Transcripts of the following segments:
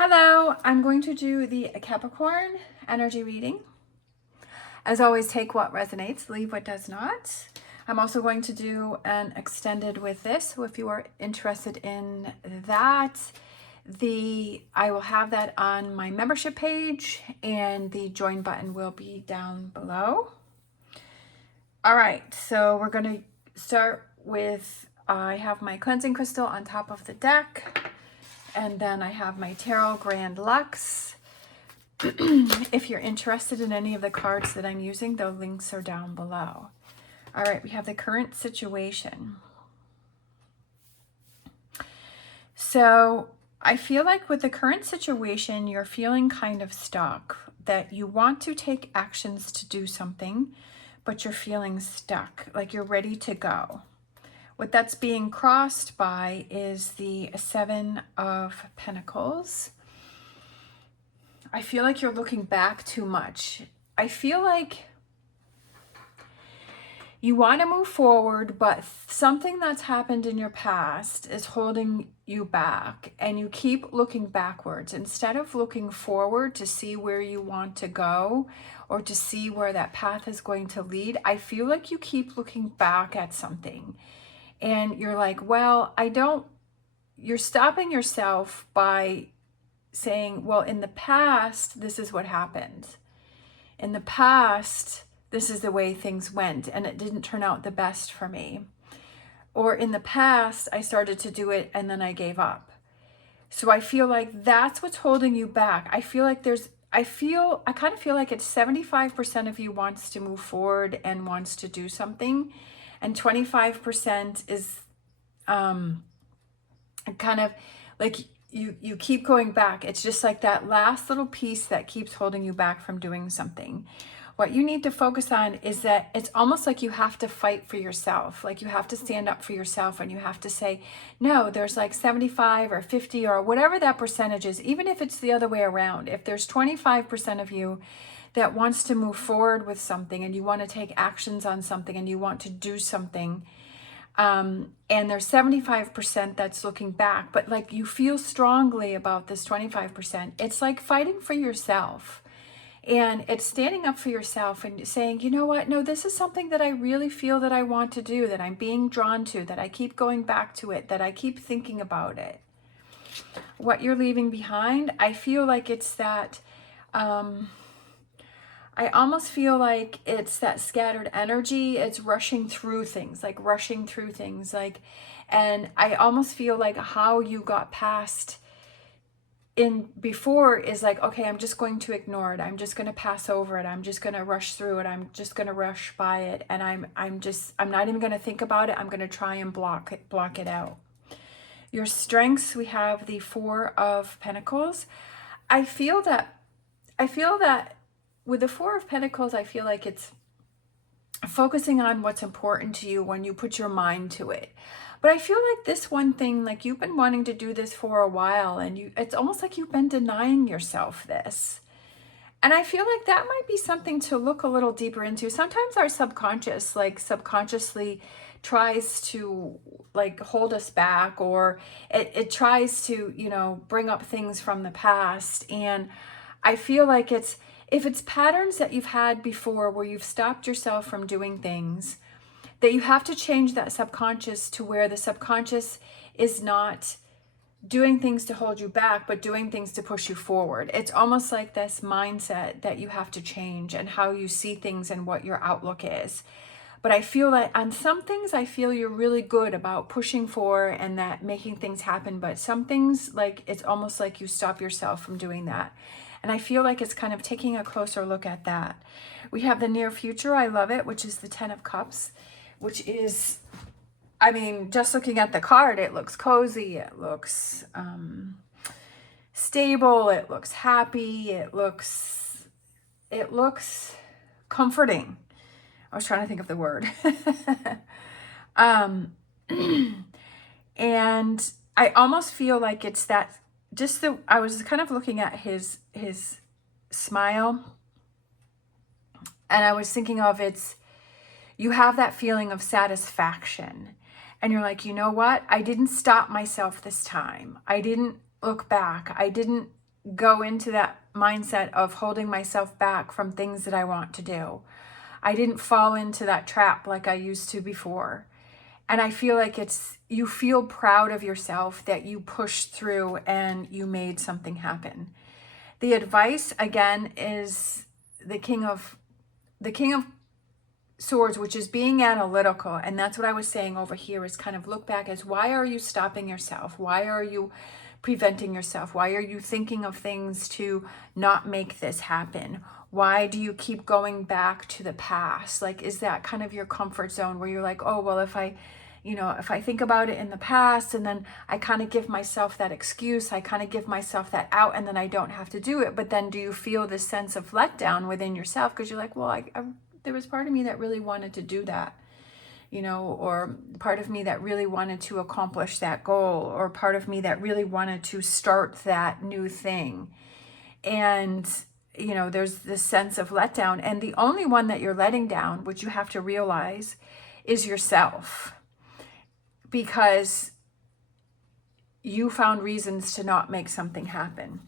Hello, I'm going to do the Capricorn energy reading. As always, take what resonates, leave what does not. I'm also going to do an extended with this, so if you are interested in that, I will have that on my membership page, and the join button will be down below. All right, so we're going to start with, I have my cleansing crystal on top of the deck. And then I have my Tarot Grand Luxe. If you're interested in any of the cards that I'm using, the links are down below. All right, we have the current situation. So I feel like with the current situation, you're feeling kind of stuck, that you want to take actions to do something, but you're feeling stuck, like you're ready to go. What that's being crossed by is the Seven of Pentacles. I feel like you're looking back too much. I feel like you want to move forward, but something that's happened in your past is holding you back, and you keep looking backwards instead of looking forward to see where you want to go or to see where that path is going to lead. I feel like you keep looking back at something. And you're like, well, you're stopping yourself by saying, well, in the past, this is what happened. In the past, this is the way things went, and it didn't turn out the best for me. Or in the past, I started to do it and then I gave up. So I feel like that's what's holding you back. I feel like I kind of feel like it's 75% of you wants to move forward and wants to do something. And 25% is kind of like you keep going back. It's just like that last little piece that keeps holding you back from doing something. What you need to focus on is that it's almost like you have to fight for yourself. Like you have to stand up for yourself, and you have to say, no, there's like 75 or 50 or whatever that percentage is, even if it's the other way around. If there's 25% of you that wants to move forward with something, and you want to take actions on something, and you want to do something, and there's 75% that's looking back, but like you feel strongly about this 25%, it's like fighting for yourself, and it's standing up for yourself and saying, you know what, no, this is something that I really feel that I want to do, that I'm being drawn to, that I keep going back to it, that I keep thinking about it. What you're leaving behind, I feel like it's that I almost feel like it's that scattered energy. It's rushing through things, and I almost feel like how you got past in before is like, okay, I'm just going to ignore it. I'm just going to pass over it. I'm just going to rush through it. I'm just going to rush by it. And I'm not even going to think about it. I'm going to try and block it out. Your strengths, we have the Four of Pentacles. I feel that with the Four of Pentacles, I feel like it's focusing on what's important to you when you put your mind to it. But I feel like this one thing, like you've been wanting to do this for a while, and it's almost like you've been denying yourself this. And I feel like that might be something to look a little deeper into. Sometimes our subconscious, like subconsciously tries to like hold us back, or it tries to, you know, bring up things from the past. And I feel like if it's patterns that you've had before where you've stopped yourself from doing things, that you have to change that subconscious to where the subconscious is not doing things to hold you back, but doing things to push you forward. It's almost like this mindset that you have to change, and how you see things and what your outlook is. But I feel that on some things, I feel you're really good about pushing for and that making things happen. But some things, like it's almost like you stop yourself from doing that. And I feel like it's kind of taking a closer look at that. We have the near future. I love it, which is the Ten of Cups, which is, I mean, just looking at the card, it looks cozy. It looks stable. It looks happy. It looks comforting. I was trying to think of the word. And I almost feel like it's that, I was kind of looking at his smile, and I was thinking of you have that feeling of satisfaction, and you're like, you know what? I didn't stop myself this time. I didn't look back. I didn't go into that mindset of holding myself back from things that I want to do. I didn't fall into that trap like I used to before. And I feel like you feel proud of yourself that you pushed through and you made something happen. The advice again is the King of Swords, which is being analytical. And that's what I was saying over here, is kind of look back as, why are you stopping yourself? Why are you preventing yourself? Why are you thinking of things to not make this happen? Why do you keep going back to the past? Like, is that kind of your comfort zone where you're like, oh, well, if I think about it in the past, and then I kind of give myself that excuse, I kind of give myself that out, and then I don't have to do it. But then do you feel this sense of letdown within yourself? Because you're like, well, there was part of me that really wanted to do that, or part of me that really wanted to accomplish that goal, or part of me that really wanted to start that new thing. And, there's this sense of letdown. And the only one that you're letting down, which you have to realize, is yourself. Because you found reasons to not make something happen.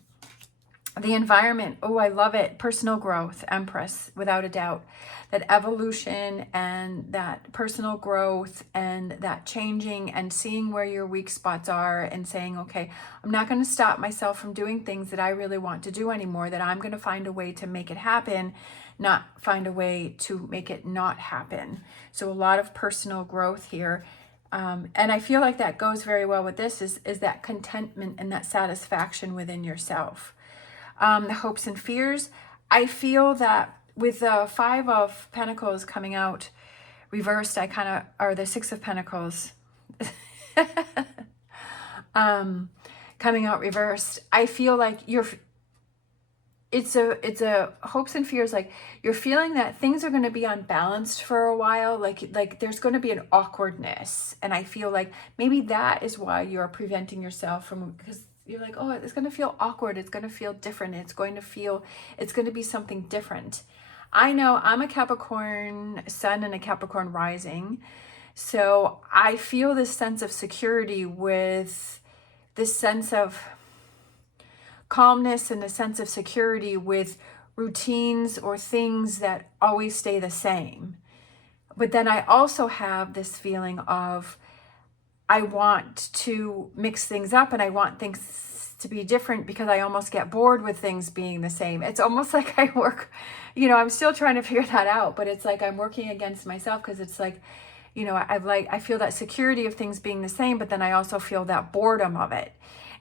The environment, oh, I love it. Personal growth, Empress, without a doubt. That evolution and that personal growth and that changing and seeing where your weak spots are and saying, okay, I'm not going to stop myself from doing things that I really want to do anymore, that I'm going to find a way to make it happen, not find a way to make it not happen. So a lot of personal growth here. And I feel like that goes very well with this, is that contentment and that satisfaction within yourself. The hopes and fears. I feel that with the Five of Pentacles coming out reversed, or the Six of Pentacles coming out reversed, I feel like it's a hopes and fears, like you're feeling that things are going to be unbalanced for a while, like there's going to be an awkwardness. And I feel like maybe that is why you're preventing yourself from, because you're like, oh, it's going to feel awkward, it's going to feel different, it's going to be something different. I know I'm a Capricorn sun and a Capricorn rising, so I feel this sense of security with this sense of calmness and a sense of security with routines or things that always stay the same. But then I also have this feeling of, I want to mix things up and I want things to be different, because I almost get bored with things being the same. It's almost like I work, I'm still trying to figure that out, but it's like I'm working against myself, because it's like, I feel that security of things being the same, but then I also feel that boredom of it.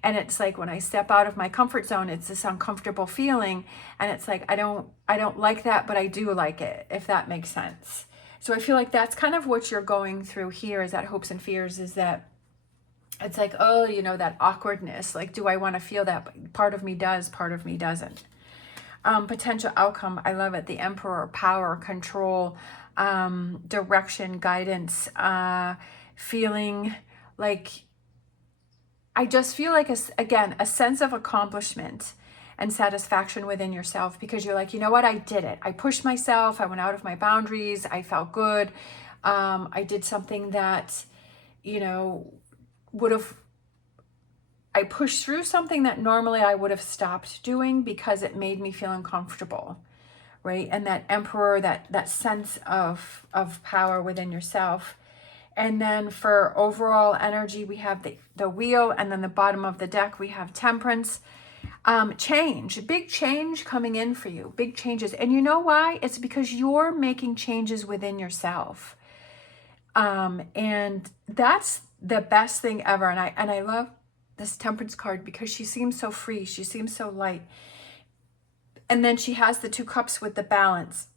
And it's like when I step out of my comfort zone, it's this uncomfortable feeling. And it's like, I don't like that, but I do like it, if that makes sense. So I feel like that's kind of what you're going through here, is that hopes and fears, is that it's like, oh, that awkwardness. Like, do I want to feel that? Part of me does, part of me doesn't. Potential outcome. I love it. The Emperor, power, control, direction, guidance, feeling like, I just feel like, a sense of accomplishment and satisfaction within yourself, because you're like, you know what? I did it. I pushed myself. I went out of my boundaries. I felt good. I did something that, I pushed through something that normally I would have stopped doing because it made me feel uncomfortable, right? And that Emperor, that sense of power within yourself. And then for overall energy, we have the Wheel, and then the bottom of the deck, we have Temperance. Change, big change coming in for you, big changes. And you know why? It's because you're making changes within yourself. And that's the best thing ever. And I love this Temperance card, because she seems so free. She seems so light. And then she has the Two Cups with the balance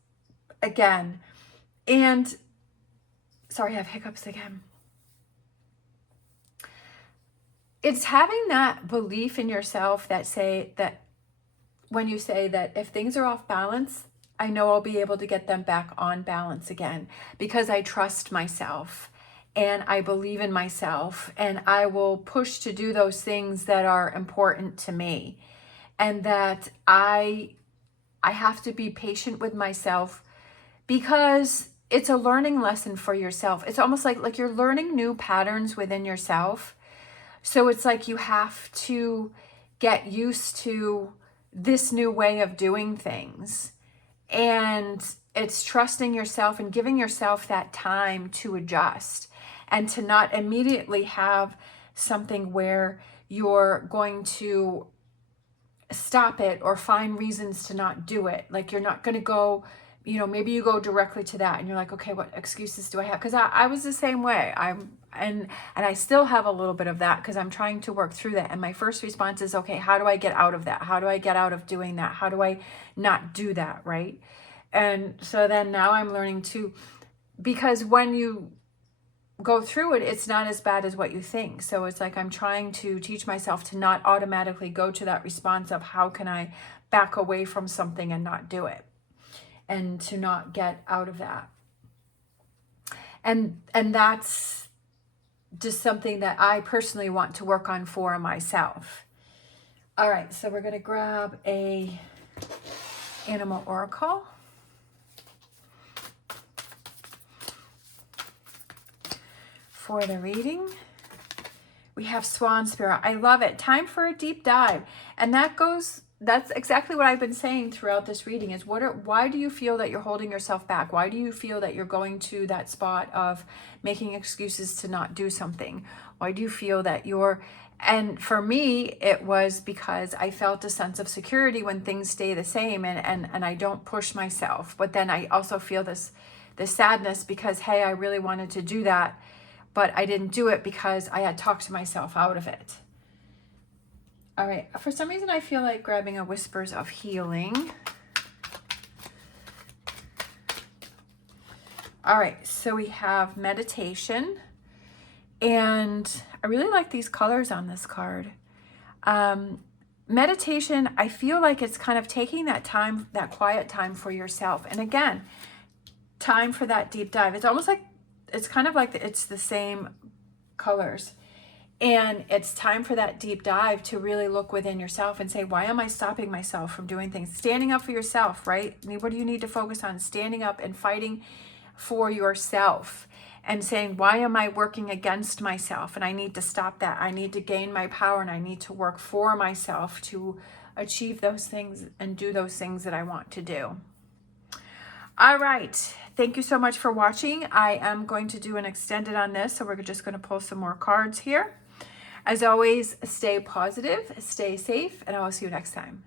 again. And sorry, I have hiccups again. It's having that belief in yourself that when you say that if things are off balance, I know I'll be able to get them back on balance again, because I trust myself and I believe in myself, and I will push to do those things that are important to me, and that I have to be patient with myself, because it's a learning lesson for yourself. It's almost like you're learning new patterns within yourself. So it's like you have to get used to this new way of doing things. And it's trusting yourself and giving yourself that time to adjust, and to not immediately have something where you're going to stop it or find reasons to not do it. Like, you're not going to go, you know, maybe you go directly to that and you're like, okay, what excuses do I have? Because I was the same way. And I still have a little bit of that, because I'm trying to work through that. And my first response is, okay, how do I get out of that? How do I get out of doing that? How do I not do that, right? And so then now I'm learning to, because when you go through it, it's not as bad as what you think. So it's like I'm trying to teach myself to not automatically go to that response of how can I back away from something and not do it, and to not get out of that. And that's just something that I personally want to work on for myself. All right, so we're going to grab a animal oracle. For the reading, we have Swan Spirit. I love it. Time for a deep dive. And that's exactly what I've been saying throughout this reading is why do you feel that you're holding yourself back? Why do you feel that you're going to that spot of making excuses to not do something? Why do you feel that and for me, it was because I felt a sense of security when things stay the same, and I don't push myself. But then I also feel this sadness because, hey, I really wanted to do that, but I didn't do it because I had talked myself out of it. All right, for some reason I feel like grabbing a Whispers of Healing. All right, so we have Meditation. And I really like these colors on this card. Meditation, I feel like it's kind of taking that time, that quiet time for yourself. And again, time for that deep dive. It's almost like, it's kind of like it's the same colors. And it's time for that deep dive to really look within yourself and say, why am I stopping myself from doing things? Standing up for yourself, right? What do you need to focus on? Standing up and fighting for yourself and saying, why am I working against myself? And I need to stop that. I need to gain my power, and I need to work for myself to achieve those things and do those things that I want to do. All right. Thank you so much for watching. I am going to do an extended on this, so we're just going to pull some more cards here. As always, stay positive, stay safe, and I will see you next time.